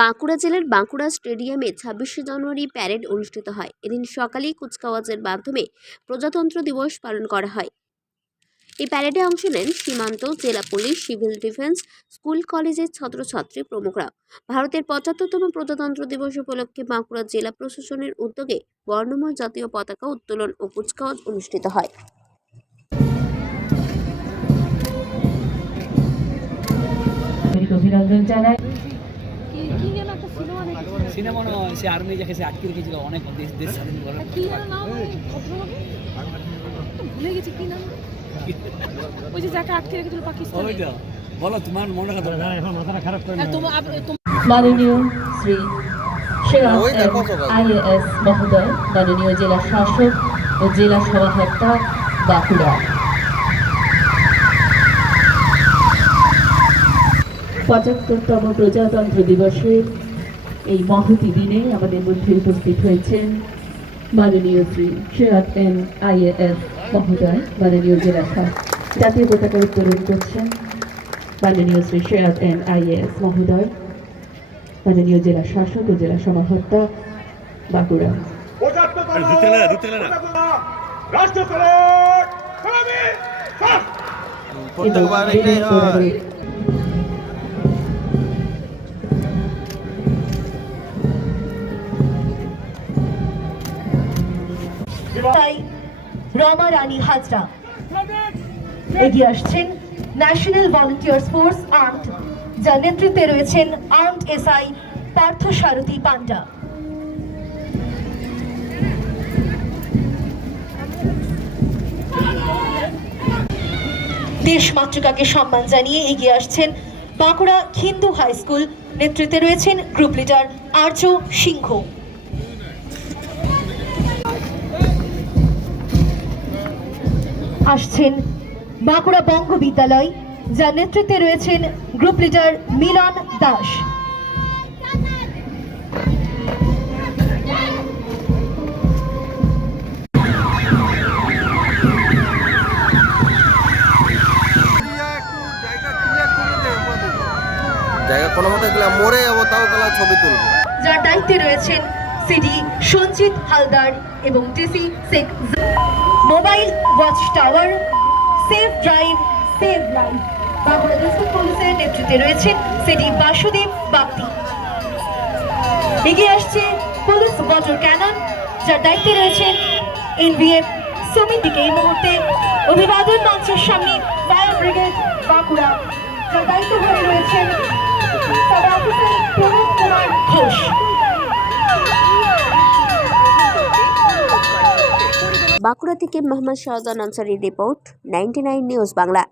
বাঁকুড়া জেলার বাঁকুড়া স্টেডিয়ামে ছাব্বিশে জানুয়ারি প্যারেড অনুষ্ঠিত হয়। এদিন সকালেই কুচকাওয়াজের মাধ্যমে প্রজাতন্ত্র দিবস পালন করা হয়। এই প্যারেডে অংশ নেন সীমান্ত জেলা পুলিশ, সিভিল ডিফেন্স, স্কুল, কলেজের ছাত্রছাত্রী প্রমুখরা। ভারতের পঁচাত্তরতম প্রজাতন্ত্র দিবস উপলক্ষে বাঁকুড়া জেলা প্রশাসনের উদ্যোগে বর্ণময় জাতীয় পতাকা উত্তোলন ও কুচকাওয়াজ অনুষ্ঠিত হয়। সিনেমা নয় সে আর্মি যাকে সে আটকে রেখেছিল অনেক দেশ দেশ স্বাধীন করার ভুলে গেছি কি নাম? ওই যে যাকে আটকে রেখেছিল পাকিস্তানে। ওই বলো তোমার মনে কথা আর তোমার আপ- তোমার মাননীয় শ্রী আইএএস মহোদয় মাননীয় জেলা শাসক ও জেলা সভাকর্তা বাঁকুড়া। পঁচাত্তরতম প্রজাতন্ত্র দিবসের এই মহতি দিনে আমাদের মধ্যে উপস্থিত হয়েছেন মাননীয় শ্রী শ্রেয়াত এন আইএএস মহোদয় মাননীয় জেলা শাসক জাতীয় পতাকা উত্তোলন করছেন মাননীয় শ্রী শ্রেয়াত এন আইএএস মহোদয় মাননীয় জেলা শাসক ও জেলা সমাহর্তা বাঁকুড়া। প্রত্যেকবার তাই রমা রানী হাজরা এগিয়ে আসছেন ন্যাশনাল ভলান্টিয়ার্স ফোর্স যার নেতৃত্বে রয়েছেন পার্থ সারথী দেশ মাতৃকাকে সম্মান জানিয়ে এগিয়ে আসছেন বাঁকুড়া হিন্দু হাই স্কুল। নেতৃত্বে রয়েছেন গ্রুপ লিডার আর্য সিংহ। আসছেন বাঁকুড়া বঙ্গ বিদ্যালয় যার নেতৃত্বে রয়েছেন গ্রুপ লিডার মিলন দাস। জায়গা কোনো মতে মরে যাব তাও ছবি তুলবো। যার দায়িত্বে রয়েছেন সিডি, সঞ্জিত হালদার এবং TC Sheikh mobile watch tower, safe drive save life Bankura পুলিশের নেতৃত্বে রয়েছেন সিডি বাসুদেব বাগদি। এগিয়ে আসছে পুলিশ ওয়াটার ক্যানন, যার দায়িত্বে রয়েছেন এনভিএফ সমিতিকে। এই মুহূর্তে অভিবাদন মঞ্চের সামনে ফায়ার ব্রিগেড বাঁকুড়া। যার দায়িত্ব ধরে রয়েছেন বাঁকুড়া থেকে Mohammad Shahjan Ansari report ninety news Bangla.